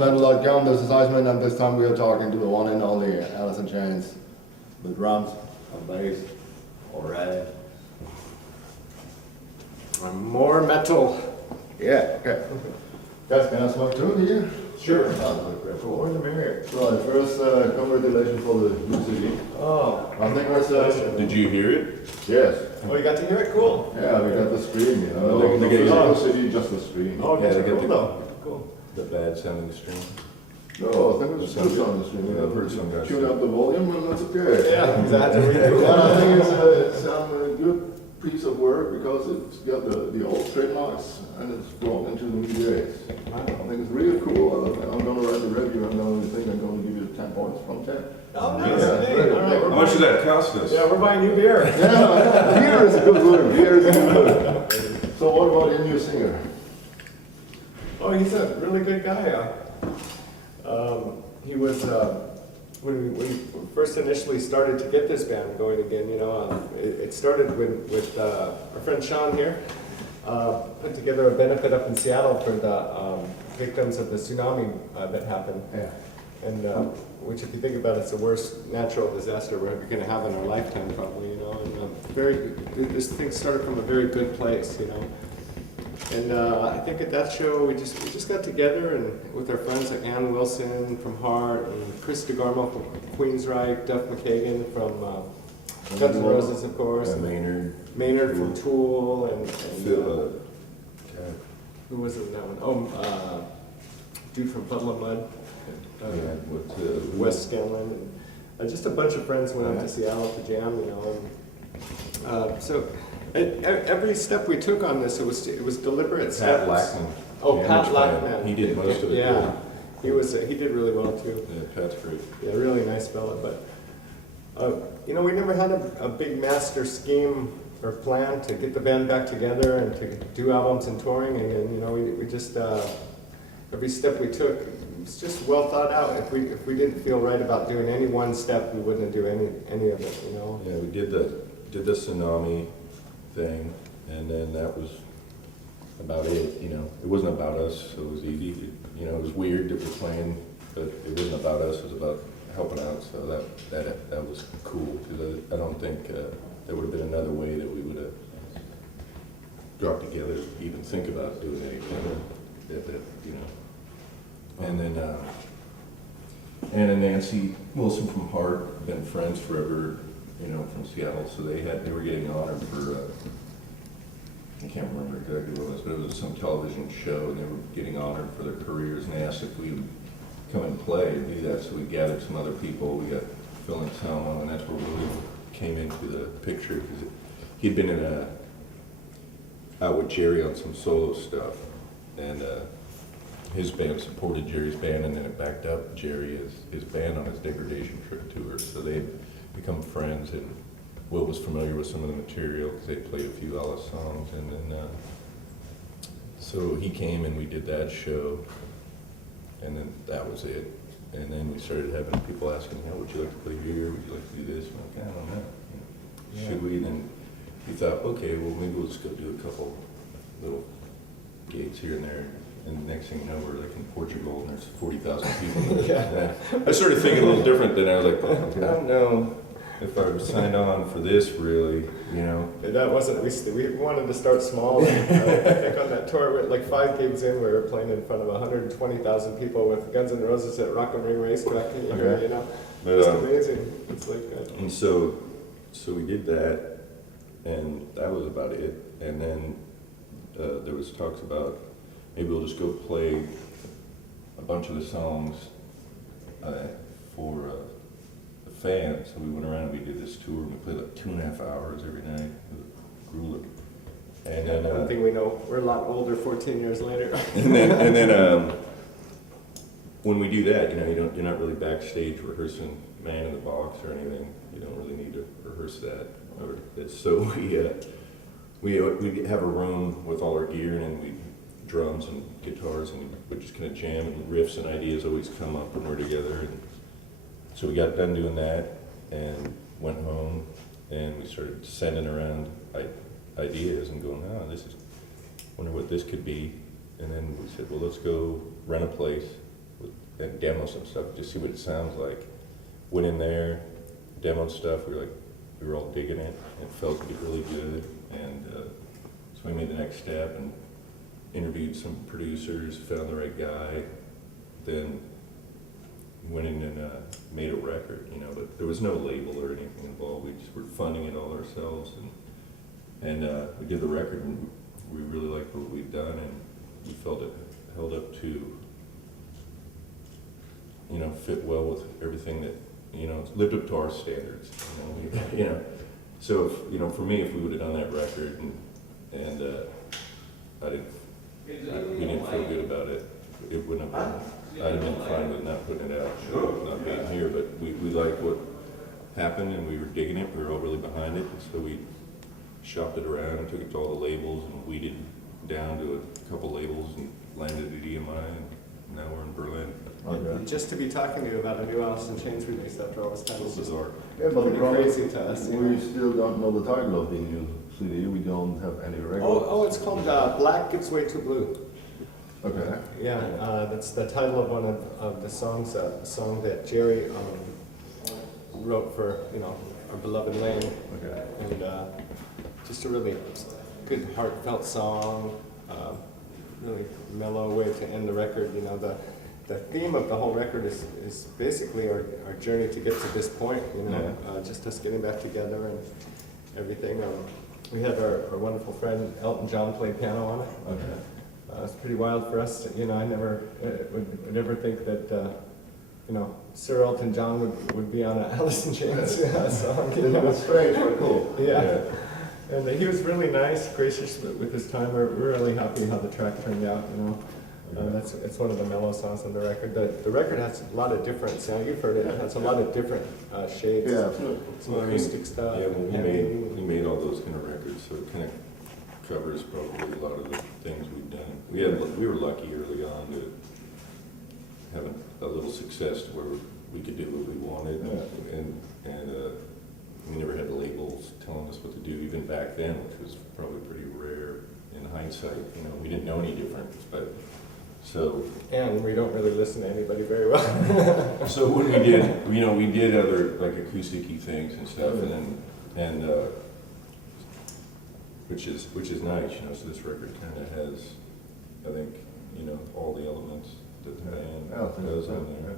metal.com, this is Iceman, and this time we are talking to the one and only Alice in Chains, the drums and bass. Alright. More metal. Yeah, okay. Guys, can I smoke two here? Sure. More the merrier. Right, first, congratulations for the new CD. Oh, I think it's, Did you hear it? yes. oh, you got to hear it? Cool. Yeah, we got the stream, you know. They The got physical CD, just the stream. Oh, Yeah, yeah, they got cool the- though. Cool. The bad sounding stream. No, I think it was That sounds good on the stream. Yeah, I've heard some guys Tune say- up the volume and that's okay. Yeah, exactly. And I think it's a good piece of work because it's got the old trademarks and it's brought into the new days. I think it's really cool. I'm going to write the review and I think I'm going to give you 10 points from 10. Oh, nice. Yeah, Hey, great. all right, How we're much buying, did that cost us? yeah, we're buying new beer. Yeah, beer is a good word. Beer is a good word. So what about your new singer? Oh, he's a really good guy. He was, when we first initially started to get this band going again, you know, it started with our friend Sean here, put together a benefit up in Seattle for the victims of the tsunami that happened. Yeah. And which, if you think about it, it's the worst natural disaster we're ever going to have in our lifetime, probably, you know. And this thing started from a very good place, you know. And I think at that show we just got together and with our friends like Ann Wilson from Heart and Chris DeGarmo from Queensryche, Duff McKagan from Guns N' Roses, of course, and Maynard from Tool, and Phil, who was it in that one? Oh, dude from Puddle of Mud. Wes Scanlon, and just a bunch of friends went out to Seattle to jam, you know. And, so every step we took on this, it was deliberate steps. Pat Lackman. Oh, the Pat Image Band. Lackman. He did most of it. Yeah, he did really well too. Yeah, Pat's great. Yeah, really nice fella. But you know, we never had a big master scheme or plan to get the band back together and to do albums and touring. And you know, we just every step we took, it's just well thought out. If we didn't feel right about doing any one step, we wouldn't do any of it, you know. Yeah, we did the tsunami thing, and then that was about it. You know, it wasn't about us, so it was easy. You know, it was weird that we're playing, but it wasn't about us. It was about helping out. So that was cool because I don't think there would have been another way that we would have got together, to even think about doing anything. You know. And then Ann and Nancy Wilson from Heart, been friends forever, you know, from Seattle. So they were getting honored for I can't remember exactly what it was, but it was some television show, and they were getting honored for their careers. And they asked if we would come and play and do that. So we gathered some other people. We got Phil and Selma, and that's where Willie came into the picture because he'd been out with Jerry on some solo stuff, and his band supported Jerry's band, and then it backed up Jerry as his band on his Degradation trip tour. So they'd become friends, and Will was familiar with some of the material because they played a few Alice songs, and then so he came and we did that show, and then that was it. And then we started having people asking, "How would you like to play here? Would you like to do this?" I'm like, "I don't know. You know, should we?" And then we thought, okay, well maybe we'll just go do a couple little gigs here and there. And the next thing you know, we're like in Portugal and there's 40,000 people. Yeah. I started thinking a little different than I was like, I don't know if I was signed on for this really, you know. That wasn't, we wanted to start small. And, I think on that tour, like 5 gigs in, we were playing in front of 120,000 people with Guns N' Roses at Rock and Ring Racetrack, you know. But, it's amazing. It's like and so we did that, and that was about it. And then there was talks about maybe we'll just go play a bunch of the songs for the fans. So we went around and we did this tour, and we played like 2.5 hours every night. It was grueling. And then one thing we know, we're a lot older 14 years later. and then when we do that, you know, you're not really backstage rehearsing Man in the Box or anything. You don't really need to rehearse that. So we have a room with all our gear, and then we drums and guitars, and we just kind of jam, and riffs and ideas always come up when we're together. And so we got done doing that and went home, and we started sending around ideas and going, wonder what this could be. And then we said, well, let's go rent a place with and demo some stuff, just see what it sounds like. Went in there, demoed stuff, we were all digging it, it felt really good, and so we made the next step and interviewed some producers, found the right guy, then went in and made a record, you know, but there was no label or anything involved. We just were funding it all ourselves, and we did the record, and we really liked what we'd done, and we felt it held up to, you know, fit well with everything that, you know, lived up to our standards, you know. So, if, you know, for me, if we would have done that record and we didn't feel good about it, it wouldn't have been, I'd have been fine with not putting it out, not being here, but we liked what happened, and we were digging it, we were all really behind it, and so we shopped it around and took it to all the labels and weeded down to a couple labels and landed at EMI, and now we're in Berlin. Okay. Just to be talking to you about a new Alice in Chains release after all this time is just Bizarre. Yeah, but the pretty problem crazy to us. You we know? still don't know the title of the new CD. We don't have any records. Oh, it's called Black Gives Way to Blue. Okay. Yeah, that's the title of one of the songs, a song that Jerry wrote for, you know, our beloved Layne. Okay. And just a really good, heartfelt song, really mellow way to end the record. You know, the theme of the whole record is basically our journey to get to this point, you know, just us getting back together and everything. We had our wonderful friend Elton John play piano on it. Okay. It's pretty wild for us. You know, I never would never think that, you know, Sir Elton John would be on an Alice in Chains song. You know? It's strange, but cool. Yeah. And he was really nice, gracious with his time. We're really happy how the track turned out, you know. It's one of the mellow songs on the record. The record has a lot of different sound. You've heard it. It has a lot of different shades. Yeah, absolutely. Some acoustic stuff. Yeah, well, we made all those kind of records, so it kind of covers probably a lot of the things we've done. We were lucky early on to have a little success to where we could do what we wanted, and we never had labels telling us what to do, even back then, which was probably pretty rare in hindsight. You know, we didn't know any different, but so. And we don't really listen to anybody very well. So when we did, you know, we did other like acoustic-y things and stuff, and which is nice, you know. So this record kind of has, I think, you know, all the elements that the band does on there.